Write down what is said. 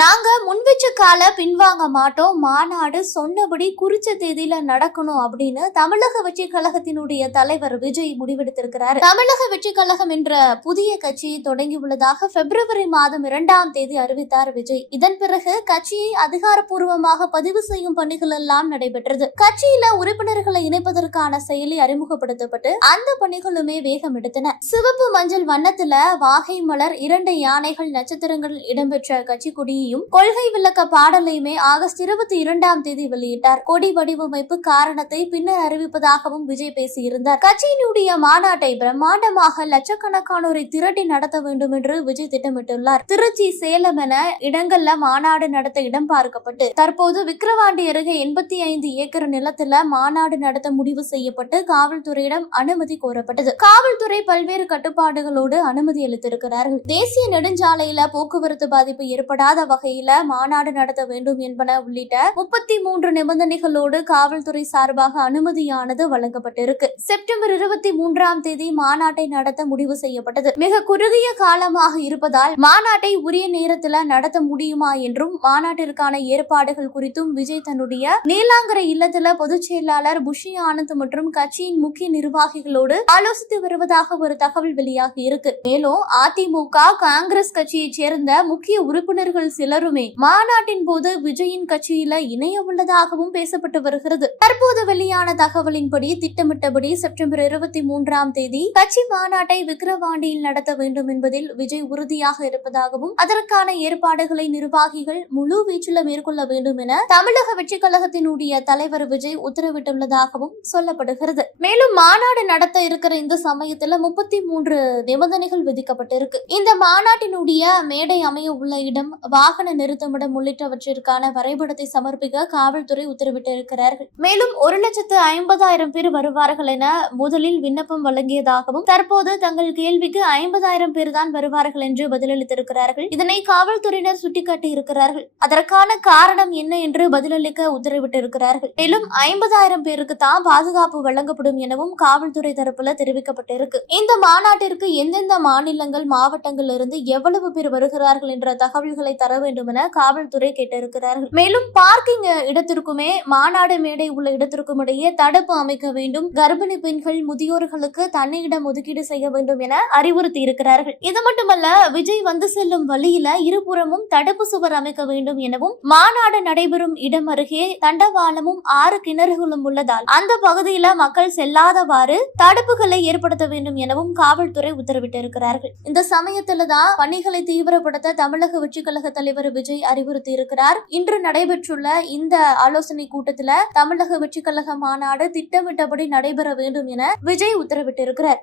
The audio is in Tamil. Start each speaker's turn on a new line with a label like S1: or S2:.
S1: நாங்க முன்வச்ச கால பின்வாங்க மாட்டோம். மாநாடு சொன்னபடி குறிச்ச தேதியில நடக்கணும் அப்படின்னு தமிழக வெற்றி கழகத்தினுடைய தலைவர் விஜய் முடிவெடுத்திருக்கிறார். தமிழக வெற்றி கழகம் என்ற புதிய கட்சியை தொடங்கியுள்ளதாக பிப்ரவரி மாதம் இரண்டாம் தேதி அறிவித்தார் விஜய். இதன் பிறகு கட்சியை அதிகாரப்பூர்வமாக பதிவு செய்யும் பணிகள் எல்லாம் நடைபெற்றது. கட்சியில உறுப்பினர்களை இணைப்பதற்கான செயலி அறிமுகப்படுத்தப்பட்டு அந்த பணிகளுமே வேகம் எடுத்தன. சிவப்பு மஞ்சள் வண்ணத்துல வாகை மலர் இரண்டு யானைகள் நட்சத்திரங்கள் இடம்பெற்ற கட்சி கொடியையும் கொள்கை விளக்க பாடலையுமே ஆகஸ்ட் இருபத்தி இரண்டாம் தேதி வெளியிட்டார். கொடி வடிவமைப்பு காரணத்தை பின்னர் அறிவிப்பதாகவும் விஜய் பேசியிருந்தார். கட்சியினுடைய மாநாட்டை பிரம்மாண்டமாக லட்சக்கணக்கானோரை திரட்டி நடத்த வேண்டும் என்று விஜய் திட்டமிட்டுள்ளார். திருச்சி சேலம் என இடங்கள்ல மாநாடு நடத்த இடம் பார்க்கப்பட்டு தற்போது விக்கிரவாண்டி அருகே எண்பத்தி ஐந்து ஏக்கர் நிலத்துல மாநாடு நடத்த முடிவு செய்யப்பட்டு காவல்துறையிடம் அனுமதி கோரப்பட்டது. காவல்துறை பல்வேறு கட்டுப்பாடுகளோடு அனுமதி அளித்திருக்கிறார்கள். தேசிய நெடுஞ்சாலையில போக்குவரத்து பாதிப்பு ஏற்படாத வகையில மாநாடு நடத்த வேண்டும் என்பன உள்ளிட்ட முப்பத்தி மூன்று நிபந்தனைகளோடு காவல்துறை சார்பாக அனுமதியானது வழங்கப்பட்டிருக்கு. செப்டம்பர் இருபத்தி மூன்றாம் தேதி மாநாட்டை நடத்த முடிவு செய்யப்பட்டது. மிக குறுகிய காலமாக இருப்பதால் மாநாட்டை உரிய நேரத்தில் நடத்த முடியுமா என்றும் மாநாட்டிற்கான ஏற்பாடுகள் குறித்தும் விஜய் தன்னுடைய நீலாங்கரை இல்லத்துல பொதுச் செயலாளர் புஷி ஆனந்த் மற்றும் கட்சியின் முக்கிய நிர்வாகிகளோடு ஆலோசித்து வருவதாக ஒரு தகவல் வெளியாகி இருக்கு. மேலும் அதிமுக காங்கிரஸ் கட்சியைச் சேர்ந்த முக்கிய உறுப்பினர்கள் சிலருமே மாநாட்டின் போது விஜயின் கட்சியில இணைய உள்ளதாகவும் பேசப்பட்டு வருகிறது. தற்போது வெளியான தகவலின்படி திட்டமிட்டபடி செப்டம்பர் இருபத்தி மூன்றாம் தேதி கட்சி மாநாட்டை விக்கிரவாண்டியில் நடத்த வேண்டும் என்பதில் விஜய் உறுதியாக இருப்பதாகவும் அதற்கான ஏற்பாடுகளை நிர்வாகிகள் முழு வீச்சில் மேற்கொள்ள வேண்டும் என தமிழக வெற்றி கழகத்தினுடைய தலைவர் விஜய் உத்தரவிட்டுள்ளதாகவும் சொல்லப்படுகிறது. மேலும் மாநாடு நடத்த இருக்கிற இந்த சமயத்துல முப்பத்தி மூன்று நிபந்தனைகள் விதிக்கப்பட்டிருக்கு. இந்த மாநாட்டினுடைய மேடை அமைய உள்ள இடம் வாகன நிறுத்தமிடம் உள்ளிட்டவற்றிற்கான வரைபடத்தை சமர்ப்பிக்க காவல்துறை உத்தரவிட்டிருக்கிறார்கள். மேலும் ஒரு லட்சத்து ஐம்பதாயிரம் பேர் வருவார்கள் என முதலில் விண்ணப்பம் வழங்கியதாகவும் தற்போது தங்கள் கேள்விக்கு ஐம்பதாயிரம் பேர் தான் வருவார்கள் என்று பதிலளித்திருக்கிறார்கள். இதனை காவல்துறையினர் சுட்டிக்காட்டி இருக்கிறார்கள் அதற்கான காரணம் என்ன என்று பதிலளிக்க உத்தரவிட்டிருக்கிறார்கள். மேலும் ஐம்பதாயிரம் பேருக்கு தான் பாதுகாப்பு வழங்கப்படும் எனவும் காவல்துறை தரப்புல தெரிவிக்கப்பட்டிருக்கு. இந்த மாநாட்டிற்கு எந்தெந்த மாநிலங்கள் மாவட்டங்கள் இருந்து எவ்வளவு பேர் வருகிறார்கள் என்ற தகவல்களை தர வேண்டும் என காவல்துறை கேட்டிருக்கிறார்கள். மேலும் பார்க்கிங் இடத்திற்குமே மாநாடு மேடை உள்ள இடத்திற்கும் இடையே தடுப்பு அமைக்க வேண்டும். கர்ப்பிணி பெண்கள் முதியோர்களுக்கு தனியிடம் ஒதுக்கீடு செய்ய வேண்டும் என அறிவுறுத்தி இருக்கிறார்கள் இது மட்டுமல்ல விஜய் வந்து செல்லும் வழியில இருபுறமும் தடுப்பு சுவர் அமைக்க வேண்டும் எனவும் மாநாடு நடைபெறும் இடம் அருகே தண்டவாளமும் ஆறு கிணறுகளும் உள்ளதால் அந்த பகுதியில மக்கள் செல்லாதவாறு தடுப்புகளை ஏற்படுத்த வேண்டும் எனவும் காவல்துறை உத்தரவிட்டிருக்கிறார்கள். இந்த சமயத்துல தான் பணிகளை தீவிரப்படுத்த தமிழக வெற்றி கழக தலைவர் விஜய் அறிவுறுத்தி இருக்கிறார் இன்று நடைபெற்றுள்ள இந்த ஆலோசனை கூட்டத்தில் தமிழக வெற்றிக்கழக கழக மாநாடு திட்டமிட்டபடி நடைபெற வேண்டும் என விஜய் உத்தரவிட்டிருக்கிறார்.